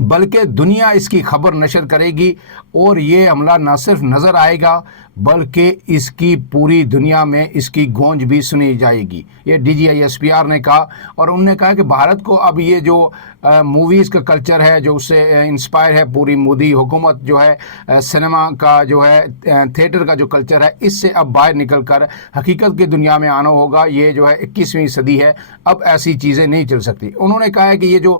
بلکہ دنیا اس کی خبر نشر کرے گی اور یہ حملہ نہ صرف نظر آئے گا بلکہ اس کی پوری دنیا میں اس کی گونج بھی سنی جائے گی. یہ DGISPR نے کہا. اور انہوں نے کہا کہ بھارت کو اب یہ جو موویز کا کلچر ہے جو اس سے انسپائر ہے، پوری مودی حکومت جو ہے سنیما کا جو ہے تھیٹر کا جو کلچر ہے، اس سے اب باہر نکل کر حقیقت کی دنیا میں آنا ہوگا. یہ جو ہے 21ویں صدی ہے، اب ایسی چیزیں نہیں چل سکتی. انہوں نے کہا ہے کہ یہ جو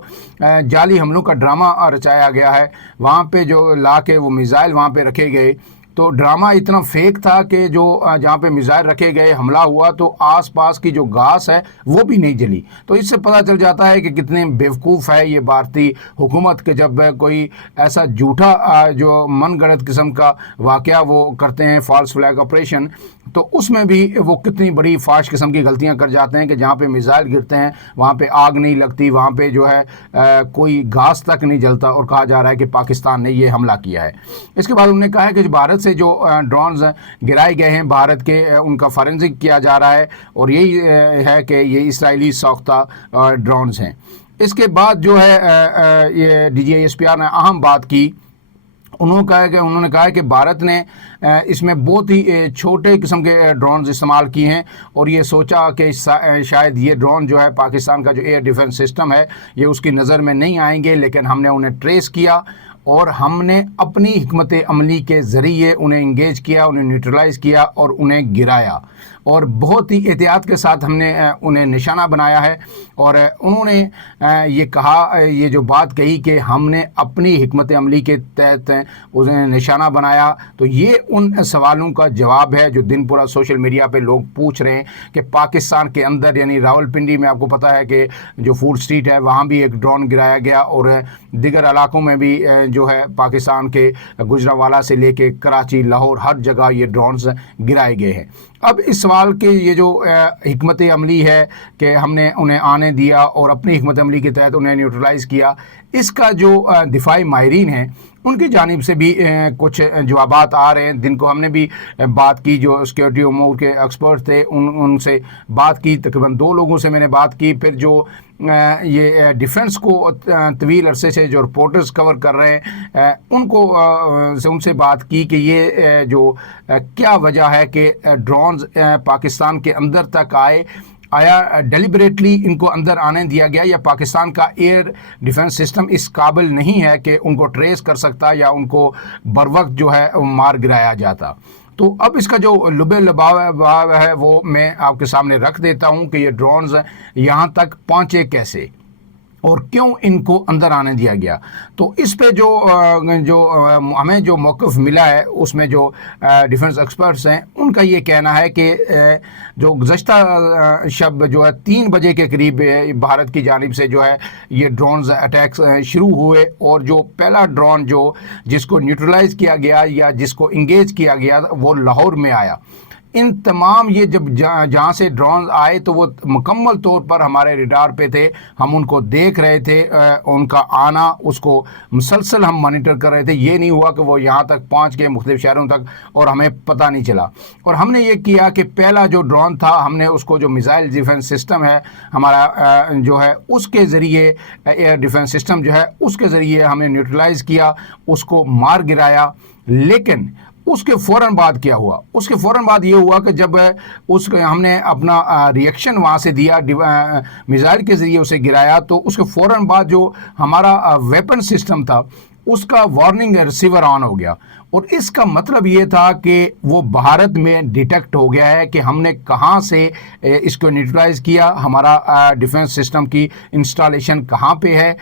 جعلی حملوں کا ڈرامہ رچایا گیا ہے، وہاں پہ جو لا کے وہ میزائل وہاں پہ رکھے گئے، تو ڈرامہ اتنا فیک تھا کہ جو جہاں پہ میزائل رکھے گئے حملہ ہوا تو آس پاس کی جو گھاس ہے وہ بھی نہیں جلی. تو اس سے پتہ چل جاتا ہے کہ کتنے بیوقوف ہے یہ بھارتی حکومت کہ جب کوئی ایسا جھوٹا جو من گھڑت قسم کا واقعہ وہ کرتے ہیں، فالس فلیگ آپریشن، تو اس میں بھی وہ کتنی بڑی فاش قسم کی غلطیاں کر جاتے ہیں کہ جہاں پہ میزائل گرتے ہیں وہاں پہ آگ نہیں لگتی، وہاں پہ جو ہے کوئی گھاس تک نہیں جلتا، اور کہا جا رہا ہے کہ پاکستان نے یہ حملہ کیا ہے. اس کے بعد انہوں نے کہا ہے کہ بھارت سے جو ڈرونز گرائے گئے ہیں بھارت کے، ان کا فارنزک کیا جا رہا ہے اور یہی ہے کہ یہ اسرائیلی ساختہ ڈرونز ہیں. اس کے بعد جو ہے یہ DGISPR نے اہم بات کی. انہوں نے کہا کہ بھارت نے اس میں بہت ہی چھوٹے قسم کے ڈرونز استعمال کیے ہیں، اور یہ سوچا کہ شاید یہ ڈرون جو ہے پاکستان کا جو ایئر ڈیفنس سسٹم ہے یہ اس کی نظر میں نہیں آئیں گے، لیکن ہم نے انہیں ٹریس کیا اور ہم نے اپنی حکمت عملی کے ذریعے انہیں انگیج کیا، انہیں نیوٹرلائز کیا اور انہیں گرایا، اور بہت ہی احتیاط کے ساتھ ہم نے انہیں نشانہ بنایا ہے. اور انہوں نے یہ کہا، یہ جو بات کہی کہ ہم نے اپنی حکمت عملی کے تحت انہیں نشانہ بنایا، تو یہ ان سوالوں کا جواب ہے جو دن پورا سوشل میڈیا پہ لوگ پوچھ رہے ہیں کہ پاکستان کے اندر یعنی راولپنڈی میں آپ کو پتہ ہے کہ جو فوڈ اسٹریٹ ہے وہاں بھی ایک ڈرون گرایا گیا، اور دیگر علاقوں میں بھی جو ہے پاکستان کے گجرانوالہ سے لے کے کراچی، لاہور، ہر جگہ یہ ڈرونز گرائے گئے ہیں. اب اس سوال کے یہ جو حکمت عملی ہے کہ ہم نے انہیں آنے دیا اور اپنی حکمت عملی کے تحت انہیں نیوٹرلائز کیا، اس کا جو دفاعی ماہرین ہیں ان کی جانب سے بھی کچھ جوابات آ رہے ہیں. دن کو ہم نے بھی بات کی، جو سیکورٹی امور کے ایکسپرٹ تھے ان سے بات کی. تقریباً 2 لوگوں سے میں نے بات کی. پھر جو یہ ڈیفنس کو طویل عرصے سے جو رپورٹرز کور کر رہے ہیں ان سے بات کی کہ یہ جو کیا وجہ ہے کہ ڈرونز پاکستان کے اندر تک آیا ڈیلیبریٹلی ان کو اندر آنے دیا گیا، یا پاکستان کا ایئر ڈیفنس سسٹم اس قابل نہیں ہے کہ ان کو ٹریس کر سکتا یا ان کو بروقت جو ہے مار گرایا جاتا. تو اب اس کا جو لبے لباو ہے وہ میں آپ کے سامنے رکھ دیتا ہوں کہ یہ ڈرونز یہاں تک پہنچے کیسے اور کیوں ان کو اندر آنے دیا گیا. تو اس پہ جو ہمیں جو موقف ملا ہے اس میں جو ڈیفنس ایکسپرٹس ہیں ان کا یہ کہنا ہے کہ جو گزشتہ شب جو ہے 3 بجے کے قریب بھارت کی جانب سے جو ہے یہ ڈرونز اٹیکس شروع ہوئے، اور جو پہلا ڈرون جس کو نیوٹرلائز کیا گیا یا جس کو انگیج کیا گیا وہ لاہور میں آیا. ان تمام یہ جب جہاں سے ڈرونز آئے تو وہ مکمل طور پر ہمارے ریڈار پہ تھے، ہم ان کو دیکھ رہے تھے، ان کا آنا اس کو مسلسل ہم مانیٹر کر رہے تھے. یہ نہیں ہوا کہ وہ یہاں تک پہنچ گئے مختلف شہروں تک اور ہمیں پتہ نہیں چلا. اور ہم نے یہ کیا کہ پہلا جو ڈرون تھا ہم نے اس کو جو میزائل ڈیفنس سسٹم ہے ہمارا جو ہے اس کے ذریعے ایئر ڈیفنس سسٹم جو ہے اس کے ذریعے ہم نے نیوٹرلائز کیا، اس کو مار گرایا. لیکن اس کے فوراً بعد کیا ہوا؟ اس کے فوراً بعد یہ ہوا کہ جب ہم نے اپنا ریئیکشن وہاں سے دیا، میزائل کے ذریعے اسے گرایا، تو اس کے فوراً بعد جو ہمارا ویپن سسٹم تھا اس کا وارننگ ریسیور آن ہو گیا. اور اس کا مطلب یہ تھا کہ وہ بھارت میں ڈیٹیکٹ ہو گیا ہے کہ ہم نے کہاں سے اس کو نیوٹرلائز کیا، ہمارا ڈیفنس سسٹم کی انسٹالیشن کہاں پہ ہے.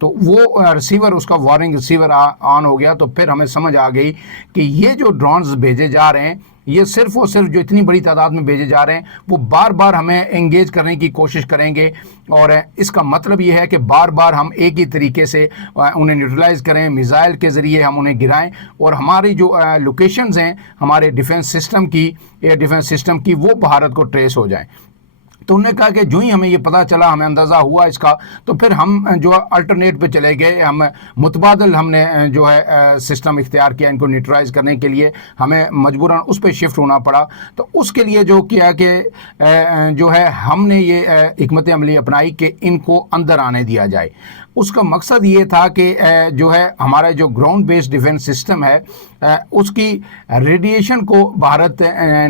تو وہ ریسیور، اس کا وارننگ ریسیور آن ہو گیا. تو پھر ہمیں سمجھ آ گئی کہ یہ جو ڈرونز بھیجے جا رہے ہیں یہ صرف اور صرف جو اتنی بڑی تعداد میں بھیجے جا رہے ہیں وہ بار بار ہمیں انگیج کرنے کی کوشش کریں گے، اور اس کا مطلب یہ ہے کہ بار بار ہم ایک ہی طریقے سے انہیں نیوٹرلائز کریں، میزائل کے ذریعے ہم انہیں گرائیں، اور ہماری جو لوکیشنز ہیں ہمارے ڈیفنس سسٹم کی، ایئر ڈیفنس سسٹم کی، وہ بھارت کو ٹریس ہو جائیں. تو انہوں نے کہا کہ جو ہی ہمیں یہ پتہ چلا، ہمیں اندازہ ہوا اس کا، تو پھر ہم جو الٹرنیٹ پہ چلے گئے، ہم متبادل ہم نے جو ہے سسٹم اختیار کیا ان کو نیوٹرلائز کرنے کے لیے. ہمیں مجبوراً اس پہ شفٹ ہونا پڑا. تو اس کے لیے جو کیا کہ جو ہے ہم نے یہ حکمت عملی اپنائی کہ ان کو اندر آنے دیا جائے. اس کا مقصد یہ تھا کہ جو ہے ہمارا جو گراؤنڈ بیسڈ ڈیفنس سسٹم ہے اس کی ریڈیشن کو بھارت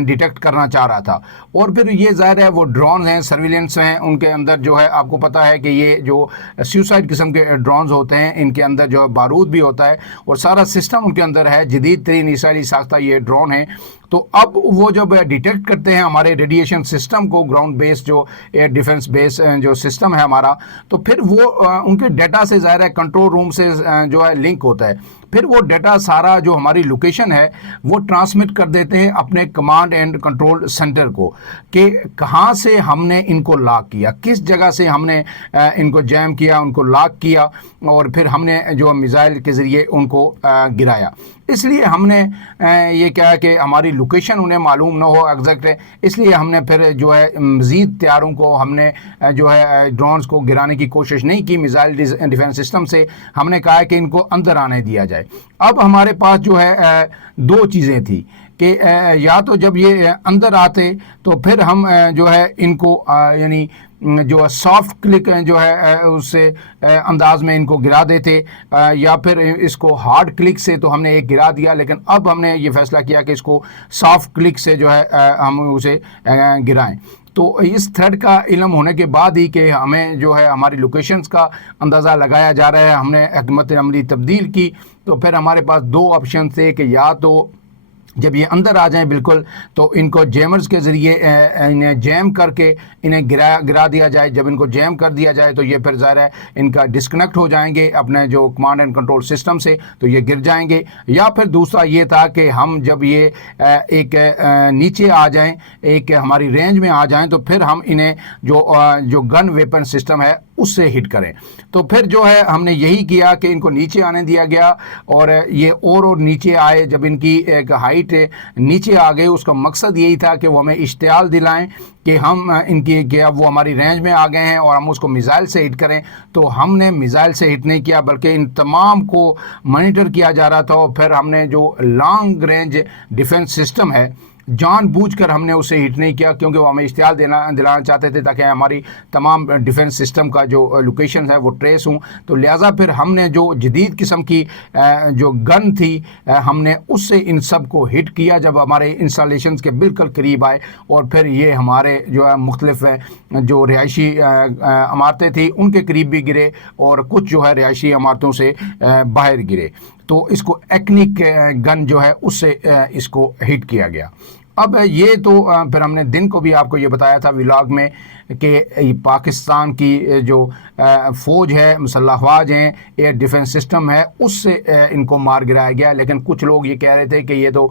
ڈیٹیکٹ کرنا چاہ رہا تھا. اور پھر یہ ظاہر ہے وہ ڈرون ہیں, سرویلنس ہیں, ان کے اندر جو ہے آپ کو پتہ ہے کہ یہ جو سیوسائڈ قسم کے ڈرونز ہوتے ہیں ان کے اندر جو بارود بھی ہوتا ہے اور سارا سسٹم ان کے اندر ہے. جدید ترین اسرائیلی ساختہ یہ ڈرون ہیں. تو اب وہ جب ڈیٹیکٹ کرتے ہیں ہمارے ریڈیشن سسٹم کو, گراؤنڈ بیس جو ایئر ڈیفنس بیس جو سسٹم ہے ہمارا, تو پھر وہ ان کے ڈیٹا سے ظاہر ہے کنٹرول روم سے جو ہے لنک ہوتا ہے. پھر وہ ڈیٹا سارا جو ہماری لوکیشن ہے وہ ٹرانسمٹ کر دیتے ہیں اپنے کمانڈ اینڈ کنٹرول سینٹر کو کہ کہاں سے ہم نے ان کو لاک کیا, کس جگہ سے ہم نے ان کو جیم کیا, ان کو لاک کیا, اور پھر ہم نے جو میزائل کے ذریعے ان کو گرایا. اس لیے ہم نے یہ کہا کہ ہماری لوکیشن انہیں معلوم نہ ہو ایگزیکٹ ہے, اس لیے ہم نے پھر جو ہے مزید تیاروں کو ہم نے جو ہے ڈرونز کو گرانے کی کوشش نہیں کی. میزائل ڈیفنس سسٹم سے ہم نے کہا کہ ان کو اندر آنے دیا جائے. اب ہمارے پاس جو ہے دو چیزیں تھیں کہ یا تو جب یہ اندر آتے تو پھر ہم جو ہے ان کو یعنی جو سافٹ کلک جو ہے اس سے انداز میں ان کو گرا دیتے, یا پھر اس کو ہارڈ کلک سے تو ہم نے ایک گرا دیا. لیکن اب ہم نے یہ فیصلہ کیا کہ اس کو سافٹ کلک سے جو ہے ہم اسے گرائیں. تو اس تھریڈ کا علم ہونے کے بعد ہی کہ ہمیں جو ہے ہماری لوکیشنز کا اندازہ لگایا جا رہا ہے, ہم نے حکمت عملی تبدیل کی. تو پھر ہمارے پاس دو آپشن تھے کہ یا تو جب یہ اندر آ جائیں بالکل تو ان کو جیمرز کے ذریعے انہیں جیم کر کے انہیں گرا دیا جائے. جب ان کو جیم کر دیا جائے تو یہ پھر ظاہر ہے ان کا ڈسکنیکٹ ہو جائیں گے اپنے جو کمانڈ اینڈ کنٹرول سسٹم سے, تو یہ گر جائیں گے. یا پھر دوسرا یہ تھا کہ ہم جب یہ ایک نیچے آ جائیں, ایک ہماری رینج میں آ جائیں, تو پھر ہم انہیں جو گن ویپن سسٹم ہے اس سے ہٹ کریں. تو پھر جو ہے ہم نے یہی کیا کہ ان کو نیچے آنے دیا گیا, اور یہ اور نیچے آئے. جب ان کی ایک ہائٹ نیچے آ گئی, اس کا مقصد یہی تھا کہ وہ ہمیں اشتعال دلائیں کہ ہم ان کی کہ اب وہ ہماری رینج میں آ گئے ہیں اور ہم اس کو میزائل سے ہٹ کریں. تو ہم نے میزائل سے ہٹ نہیں کیا بلکہ ان تمام کو مانیٹر کیا جا رہا تھا. اور پھر ہم نے جو لانگ رینج ڈیفنس سسٹم ہے جان بوجھ کر ہم نے اسے ہٹ نہیں کیا, کیونکہ وہ ہمیں اشتعال دلانا چاہتے تھے تاکہ ہماری تمام ڈیفنس سسٹم کا جو لوکیشن ہے وہ ٹریس ہوں. تو لہٰذا پھر ہم نے جو جدید قسم کی جو گن تھی ہم نے اس سے ان سب کو ہٹ کیا جب ہمارے انسٹالیشنز کے بالکل قریب آئے. اور پھر یہ ہمارے جو ہے مختلف جو رہائشی عمارتیں تھیں ان کے قریب بھی گرے, اور کچھ جو ہے رہائشی عمارتوں سے باہر گرے. تو اس کو ایکنک گن جو ہے اس سے اس کو ہٹ کیا گیا. اب یہ تو پھر ہم نے دن کو بھی آپ کو یہ بتایا تھا ولاگ میں کہ پاکستان کی جو فوج ہے, مسلح افواج ہیں, ایئر ڈیفنس سسٹم ہے, اس سے ان کو مار گرایا گیا. لیکن کچھ لوگ یہ کہہ رہے تھے کہ یہ تو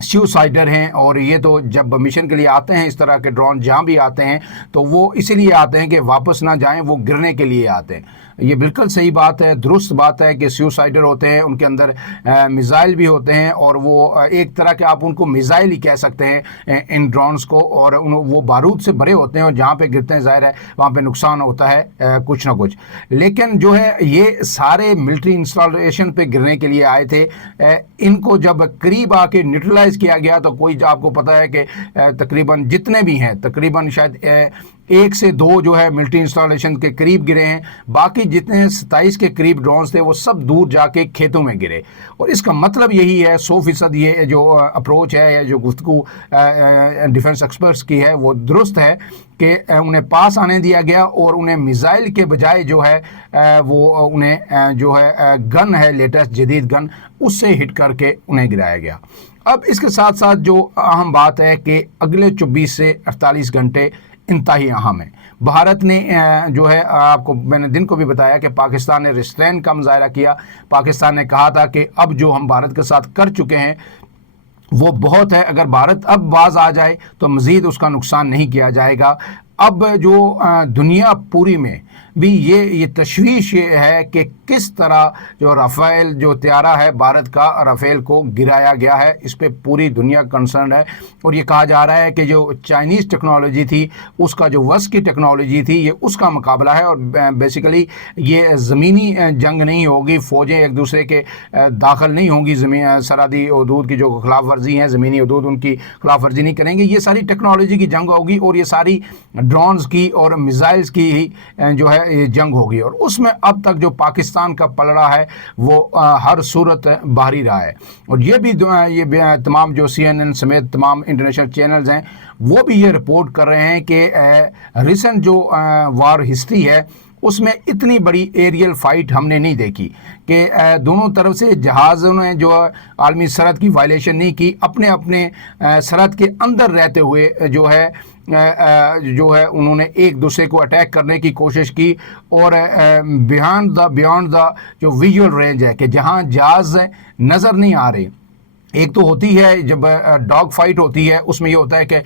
سیوسائڈر ہیں, اور یہ تو جب مشن کے لیے آتے ہیں اس طرح کے ڈرون جہاں بھی آتے ہیں تو وہ اسی لیے آتے ہیں کہ واپس نہ جائیں, وہ گرنے کے لیے آتے ہیں. یہ بالکل صحیح بات ہے, درست بات ہے کہ سیوسائڈر ہوتے ہیں, ان کے اندر میزائل بھی ہوتے ہیں, اور وہ ایک طرح کے آپ ان کو میزائل ہی کہہ سکتے ہیں ان ڈرونز کو, اور وہ بارود سے بھرے ہوتے ہیں اور جہاں پہ گرتے ہیں ظاہر ہے وہاں پہ نقصان ہوتا ہے کچھ نہ کچھ. لیکن جو ہے یہ سارے ملٹری انسٹالیشن پہ گرنے کے لیے آئے تھے. ان کو جب قریب آ کے نیوٹرلائز کیا گیا تو کوئی آپ کو پتہ ہے کہ تقریباً جتنے بھی ہیں تقریباً شاید 1 سے 2 جو ہے ملٹری انسٹالیشن کے قریب گرے ہیں. باقی جتنے 27 کے قریب ڈرونز تھے وہ سب دور جا کے کھیتوں میں گرے. اور اس کا مطلب یہی ہے 100% یہ جو اپروچ ہے یا جو گفتگو ڈیفنس ایکسپرٹس کی ہے وہ درست ہے کہ انہیں پاس آنے دیا گیا, اور انہیں میزائل کے بجائے جو ہے وہ انہیں جو ہے گن ہے لیٹسٹ جدید گن اس سے ہٹ کر کے انہیں گرایا گیا. اب اس کے ساتھ ساتھ جو اہم بات ہے کہ اگلے 24 سے 48 گھنٹے انتہائی اہم ہے. بھارت نے جو ہے آپ کو میں نے دن کو بھی بتایا کہ پاکستان نے ریسٹرین کا مظاہرہ کیا. پاکستان نے کہا تھا کہ اب جو ہم بھارت کے ساتھ کر چکے ہیں وہ بہت ہے, اگر بھارت اب باز آ جائے تو مزید اس کا نقصان نہیں کیا جائے گا. اب جو دنیا پوری میں بھی یہ تشویش ہے کہ کس طرح جو رافیل جو طیارہ ہے بھارت کا رافیل کو گرایا گیا ہے, اس پہ پوری دنیا کنسرن ہے. اور یہ کہا جا رہا ہے کہ جو چائنیز ٹیکنالوجی تھی اس کا جو وس کی ٹیکنالوجی تھی یہ اس کا مقابلہ ہے, اور بیسیکلی یہ زمینی جنگ نہیں ہوگی, فوجیں ایک دوسرے کے داخل نہیں ہوں گی, سرحدی حدود کی جو خلاف ورزی ہیں زمینی حدود ان کی خلاف ورزی نہیں کریں گے, یہ ساری ٹیکنالوجی کی جنگ ہوگی. اور یہ ساری ڈرونز کی اور میزائلز کی ہی جو ہے یہ جنگ ہوگی، اور اس میں اب تک جو پاکستان کا پلڑا ہے وہ ہر صورت باہری رہا ہے۔ اور یہ بھی تمام جو CNN سمیت تمام انٹرنیشنل چینلز ہیں وہ بھی یہ رپورٹ کر رہے ہیں کہ ریسنٹ جو وار ہسٹری ہے اس میں اتنی بڑی ایریل فائٹ ہم نے نہیں دیکھی کہ دونوں طرف سے جہازوں نے جو عالمی سرحد کی وائلیشن نہیں کی، اپنے اپنے سرحد کے اندر رہتے ہوئے جو ہے انہوں نے ایک دوسرے کو اٹیک کرنے کی کوشش کی، اور بیانڈ دا جو ویژول رینج ہے کہ جہاں جہاز نظر نہیں آ رہے۔ ایک تو ہوتی ہے جب ڈاگ فائٹ ہوتی ہے، اس میں یہ ہوتا ہے کہ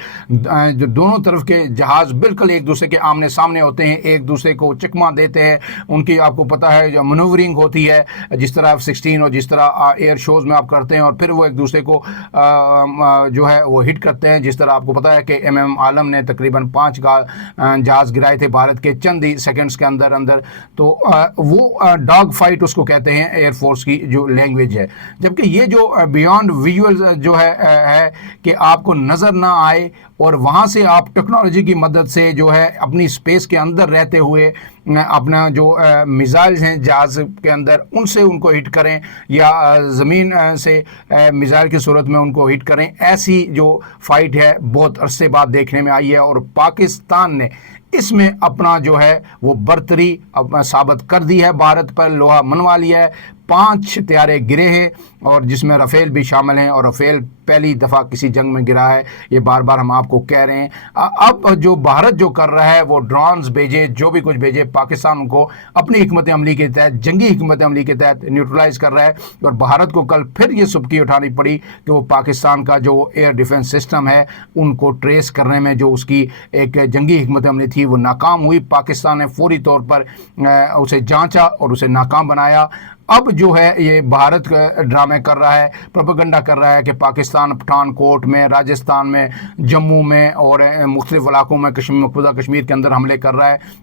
جو دونوں طرف کے جہاز بالکل ایک دوسرے کے آمنے سامنے ہوتے ہیں، ایک دوسرے کو چکما دیتے ہیں، ان کی آپ کو پتہ ہے جو منورنگ ہوتی ہے جس طرح F-16 اور جس طرح ایئر شوز میں آپ کرتے ہیں، اور پھر وہ ایک دوسرے کو جو ہے وہ ہٹ کرتے ہیں، جس طرح آپ کو پتہ ہے کہ MM عالم نے تقریباً 5 جہاز گرائے تھے بھارت کے چند ہی سیکنڈز کے اندر۔ تو وہ ڈاگ فائٹ اس کو کہتے ہیں ایئر فورس کی جو لینگویج ہے، جبکہ یہ جو بیانڈ ویژول جو ہے کہ آپ کو نظر نہ آئے اور وہاں سے آپ ٹیکنالوجی کی مدد سے جو ہے اپنی اسپیس کے اندر رہتے ہوئے اپنا جو میزائلز ہیں جہاز کے اندر ان سے ان کو ہٹ کریں، یا زمین سے میزائل کی صورت میں ان کو ہٹ کریں، ایسی جو فائٹ ہے بہت عرصے بعد دیکھنے میں آئی ہے، اور پاکستان نے اس میں اپنا جو ہے وہ برتری ثابت کر دی ہے، بھارت پر لوہا منوا لیا ہے۔ 5 طیارے گرے ہیں اور جس میں رافیل بھی شامل ہیں، اور رافیل پہلی دفعہ کسی جنگ میں گرا ہے، یہ بار بار ہم آپ کو کہہ رہے ہیں۔ اب جو بھارت جو کر رہا ہے وہ ڈرونز بھیجے، جو بھی کچھ بھیجے، پاکستان کو اپنی حکمت عملی کے تحت، جنگی حکمت عملی کے تحت نیوٹرلائز کر رہا ہے، اور بھارت کو کل پھر یہ سبکی اٹھانی پڑی کہ وہ پاکستان کا جو ایئر ڈیفنس سسٹم ہے ان کو ٹریس کرنے میں جو اس کی ایک جنگی حکمت عملی تھی وہ ناکام ہوئی۔ پاکستان نے فوری طور پر اسے جانچا اور اسے ناکام بنایا۔ اب جو ہے یہ بھارت ڈرامے کر رہا ہے، پروپیگنڈا کر رہا ہے کہ پاکستان پٹھان کوٹ میں، راجستھان میں، جموں میں اور مختلف علاقوں میں مقبوضہ کشمیر کے اندر حملے کر رہا ہے۔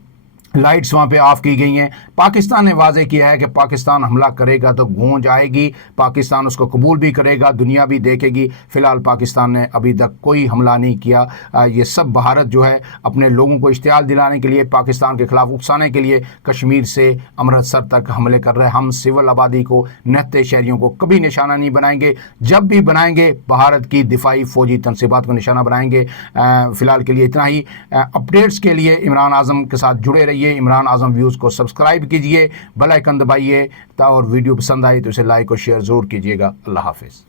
لائٹس وہاں پہ آف کی گئی ہیں۔ پاکستان نے واضح کیا ہے کہ پاکستان حملہ کرے گا تو گونج آئے گی، پاکستان اس کو قبول بھی کرے گا، دنیا بھی دیکھے گی۔ فی الحال پاکستان نے ابھی تک کوئی حملہ نہیں کیا۔ یہ سب بھارت جو ہے اپنے لوگوں کو اشتعال دلانے کے لیے، پاکستان کے خلاف اکسانے کے لیے کشمیر سے امرتسر تک حملے کر رہے ہیں۔ ہم سول آبادی کو، نہتے شہریوں کو کبھی نشانہ نہیں بنائیں گے، جب بھی بنائیں گے بھارت کی دفاعی فوجی تنصیبات کو نشانہ بنائیں گے۔ فی الحال کے لیے اتنا ہی۔ اپڈیٹس کے لیے عمران اعظم کے ساتھ جڑے رہیے۔ عمران اعظم ویوز کو سبسکرائب کیجئے، بیل آئیکن دبائیے، اور ویڈیو پسند آئی تو اسے لائک اور شیئر ضرور کیجئے گا۔ اللہ حافظ۔